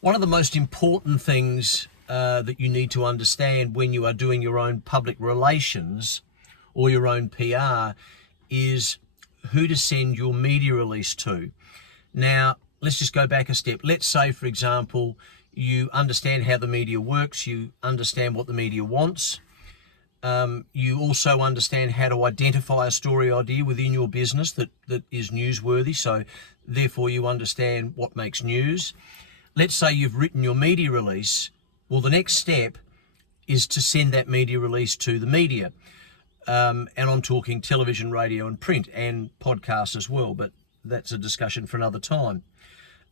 One of the most important things that you need to understand when you are doing your own public relations or your own PR is who to send your media release to. Now, let's just go back a step. Let's say, for example, you understand how the media works, you understand what the media wants. You also understand how to identify a story idea within your business that is newsworthy, so therefore you understand what makes news. Let's say you've written your media release. Well, the next step is to send that media release to the media. And I'm talking television, radio and print and podcasts as well, but that's a discussion for another time,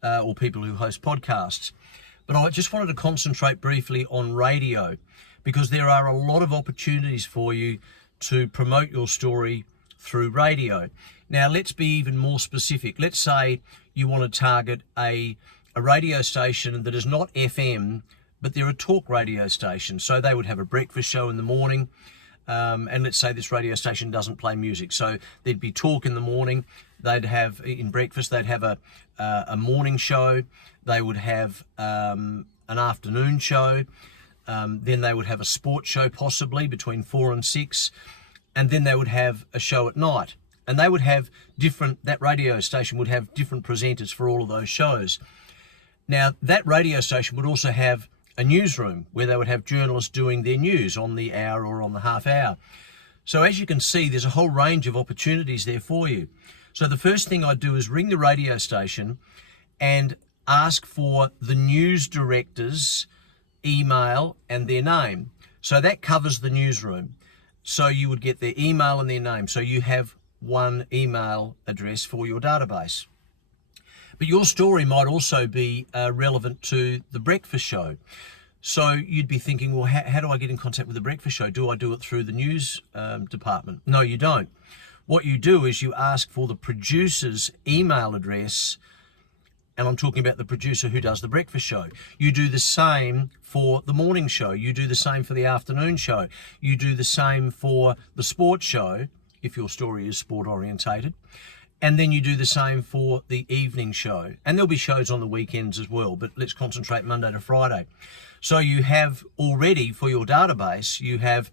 or people who host podcasts. But I just wanted to concentrate briefly on radio, because there are a lot of opportunities for you to promote your story through radio. Now, let's be even more specific. Let's say you want to target a radio station that is not FM, but they're a talk radio station. So they would have a breakfast show in the morning, and let's say this radio station doesn't play music. So there'd be talk in the morning. They'd have, in breakfast, they'd have a morning show. They would have an afternoon show. Then they would have a sports show possibly between 4 and 6. And then they would have a show at night. And they would have that radio station would have different presenters for all of those shows. Now, that radio station would also have a newsroom where they would have journalists doing their news on the hour or on the half hour. So as you can see, there's a whole range of opportunities there for you. So the first thing I do is ring the radio station and ask for the news director's email and their name. So that covers the newsroom. So you would get their email and their name. So you have one email address for your database. But your story might also be relevant to the breakfast show. So you'd be thinking, well, how do I get in contact with the breakfast show? Do I do it through the news department? No, you don't. What you do is you ask for the producer's email address, and I'm talking about the producer who does the breakfast show. You do the same for the morning show. You do the same for the afternoon show. You do the same for the sports show, if your story is sport orientated. And then you do the same for the evening show. And there'll be shows on the weekends as well, but let's concentrate Monday to Friday. So you have already, for your database, you have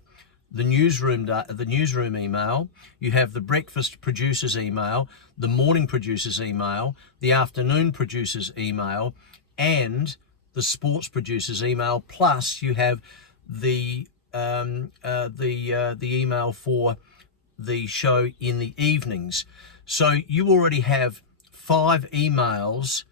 the newsroom email, you have the breakfast producer's email, the morning producer's email, the afternoon producer's email, and the sports producer's email. Plus, you have the email for the show in the evenings. So you already have 5 emails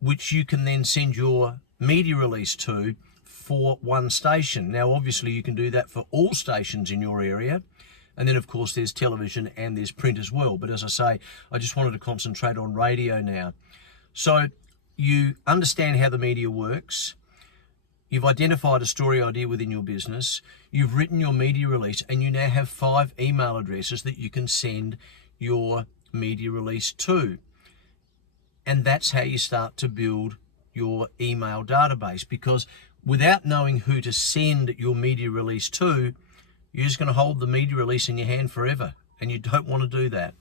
which you can then send your media release to for one station. Now, obviously, you can do that for all stations in your area. And then, of course, there's television and there's print as well. But as I say, I just wanted to concentrate on radio now. So you understand how the media works. You've identified a story idea within your business. You've written your media release, and you now have 5 email addresses that you can send your media release to. And that's how you start to build your email database, because without knowing who to send your media release to, you're just going to hold the media release in your hand forever, and you don't want to do that.